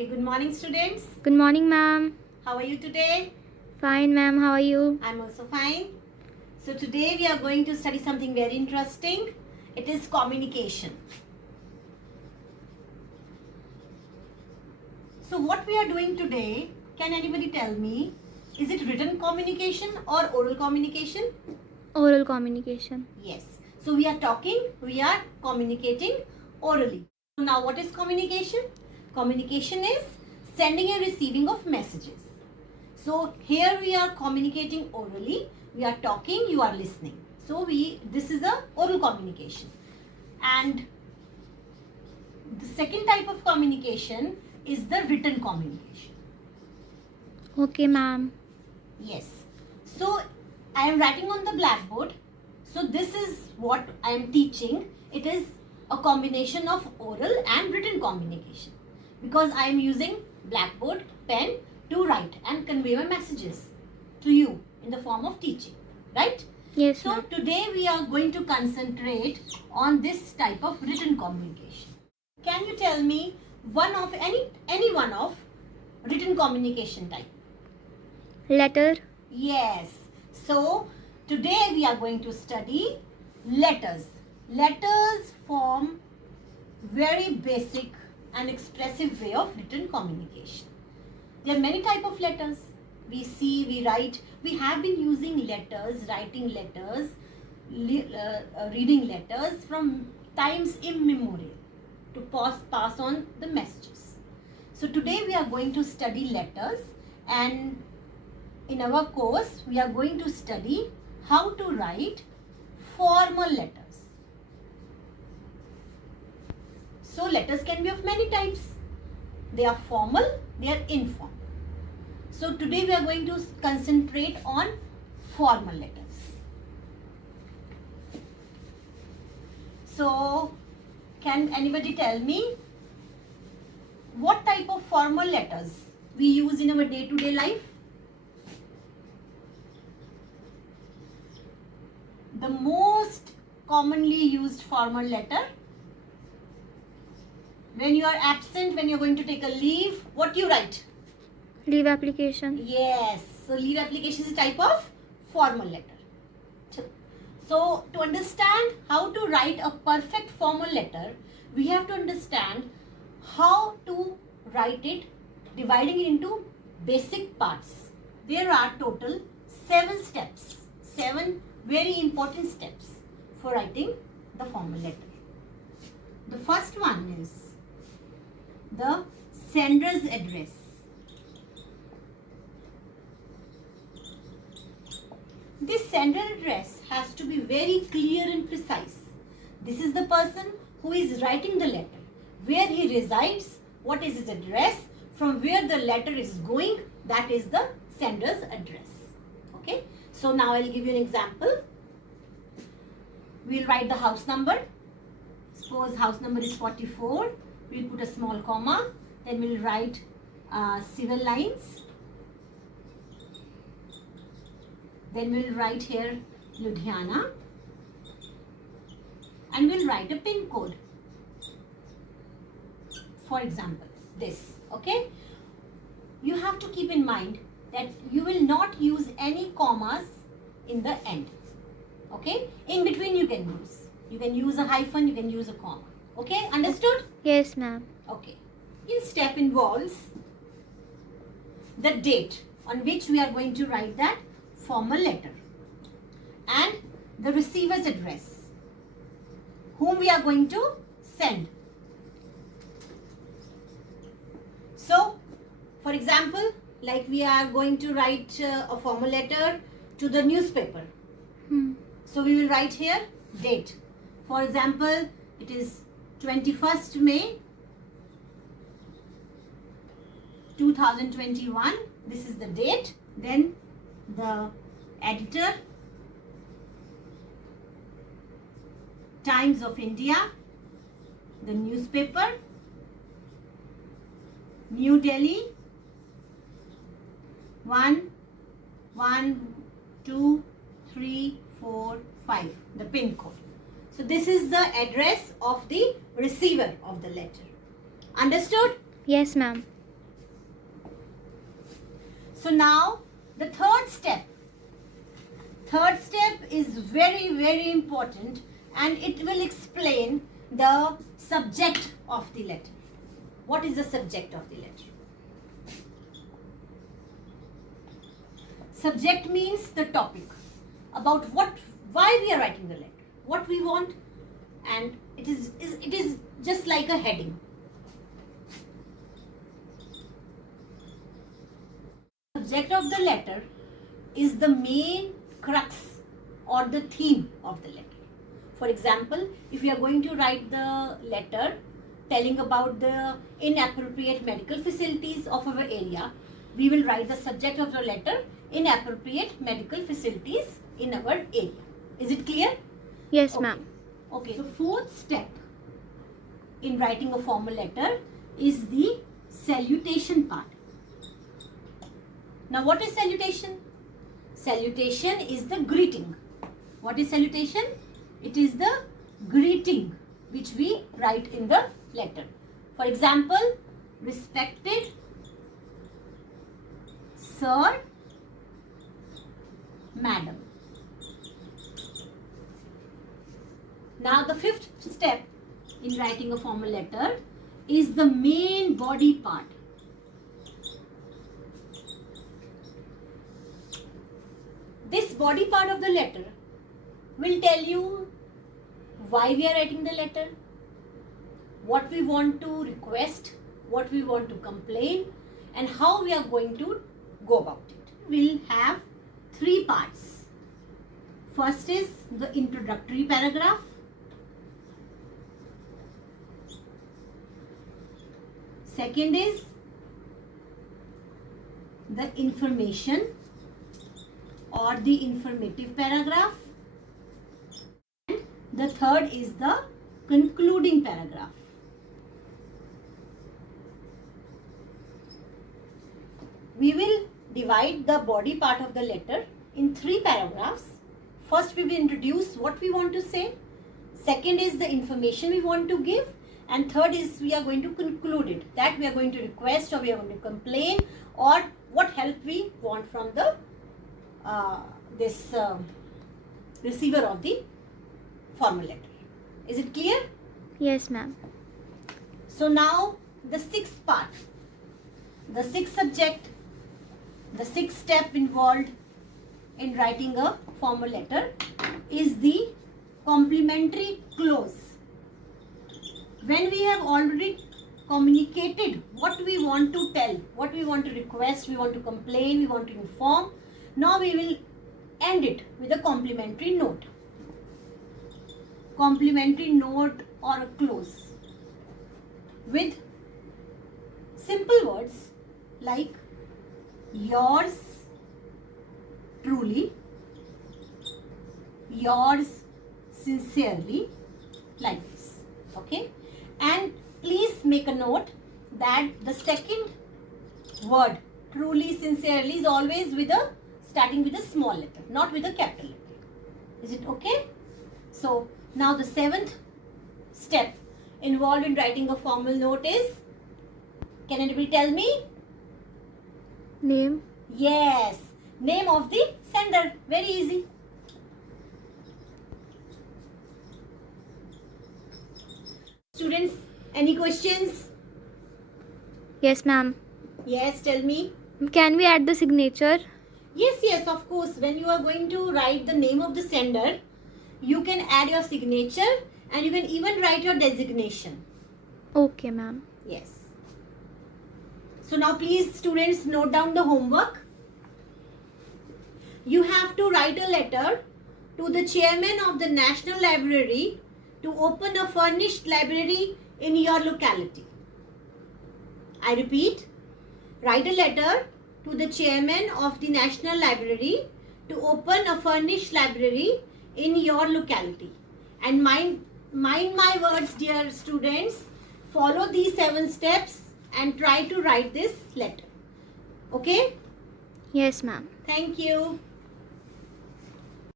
Okay, good morning, students. Good morning, ma'am. How are you today? Fine, ma'am. How are you? I'm also fine. So today we are going to study something very interesting. It is communication. So what we are doing today, can anybody tell me, is it written communication or oral communication? Oral communication. Yes. So we are communicating orally. Now what is communication? Communication is sending and receiving of messages. So here we are communicating orally, we are talking, you are listening. So this is a oral communication. And the second type of communication is the written communication. Okay, ma'am. Yes. So I am writing on the blackboard. So this is what I am teaching. It is a combination of oral and written communication. Because I am using blackboard, pen to write and convey my messages to you in the form of teaching. Right? Yes, So ma'am. today we are going to concentrate on this type of written communication. Can you tell me any one of written communication type? Letter. Yes. So today we are going to study letters. Letters form very basic and expressive way of written communication. There are many type of letters. We see, we write. We have been using letters, writing letters, reading letters from times immemorial to pass on the messages. So today we are going to study letters, and in our course we are going to study how to write formal letters. So letters can be of many types. They are formal, they are informal. So today we are going to concentrate on formal letters. So can anybody tell me what type of formal letters we use in our day-to-day life? The most commonly used formal letter, when you are absent, when you are going to take a leave, what you write? Leave application. Yes. So leave application is a type of formal letter. So to understand how to write a perfect formal letter, we have to understand how to write it, dividing it into basic parts. There are total 7 steps, 7 very important steps for writing the formal letter. The first one is the sender's address. This sender address has to be very clear and precise. This is the person who is writing the letter, where he resides, what is his address, from where the letter is going, that is the sender's address. Okay. So now I'll give you an example. We'll write the house number. Suppose house number is 44. We'll put a small comma. Then we'll write civil lines. Then we'll write here Ludhiana. And we'll write a pin code. For example, this. Okay. You have to keep in mind that you will not use any commas in the end. Okay. In between you can use. You can use a hyphen, you can use a comma. Okay. Understood? Yes, ma'am. Okay. Each step involves the date on which we are going to write that formal letter and the receiver's address, whom we are going to send. So, for example, like we are going to write a formal letter to the newspaper. So we will write here date. For example, it is 21st May 2021. This is the date. Then the editor, Times of India, the newspaper, New Delhi, 1, 1, 2, 3, 4, 5, the pin code. So this is the address of the receiver of the letter. Understood? Yes, ma'am. So now the third step. Third step is very, very important, and it will explain the subject of the letter. What is the subject of the letter? Subject means the topic, about why we are writing the letter, what we want, and it is just like a heading. Subject of the letter is the main crux or the theme of the letter. For example, if we are going to write the letter telling about the inappropriate medical facilities of our area, we will write the subject of the letter, inappropriate medical facilities in our area. Is it clear? Yes, Okay. ma'am. Okay, the fourth step in writing a formal letter is the salutation part. Now, what is salutation? Salutation is the greeting. What is salutation? It is the greeting which we write in the letter. For example, respected Sir, Madam. Now, the fifth step in writing a formal letter is the main body part. This body part of the letter will tell you why we are writing the letter, what we want to request, what we want to complain, and how we are going to go about it. We'll have three parts. First is the introductory paragraph. Second is the information or the informative paragraph. And the third is the concluding paragraph. We will divide the body part of the letter in three paragraphs. First, we will introduce what we want to say. Second is the information we want to give. And third is we are going to conclude it. That we are going to request, or we are going to complain, or what help we want from the receiver of the formal letter. Is it clear? Yes, ma'am. So now the sixth part, the sixth subject, the sixth step involved in writing a formal letter is the complimentary clause. When we have already communicated what we want to tell, what we want to request, we want to complain, we want to inform, now we will end it with a complimentary note. Complimentary note or a clause with simple words like yours truly, yours sincerely, like this. Okay? And please make a note that the second word, truly, sincerely, is always with a starting with a small letter, not with a capital letter. Is it okay? So now the seventh step involved in writing a formal note is, can anybody tell me? Name. Yes, name of the sender. Very easy. Students, any questions? Yes, ma'am. Yes, tell me. Can we add the signature? Yes, of course. When you are going to write the name of the sender, you can add your signature and you can even write your designation. Okay, ma'am. Yes. So now please students note down the homework. You have to write a letter to the chairman of the National Library to open a furnished library in your locality. I repeat, write a letter to the chairman of the National Library to open a furnished library in your locality. And mind my words, dear students, follow these 7 steps and try to write this letter. Okay? Yes, ma'am. Thank you.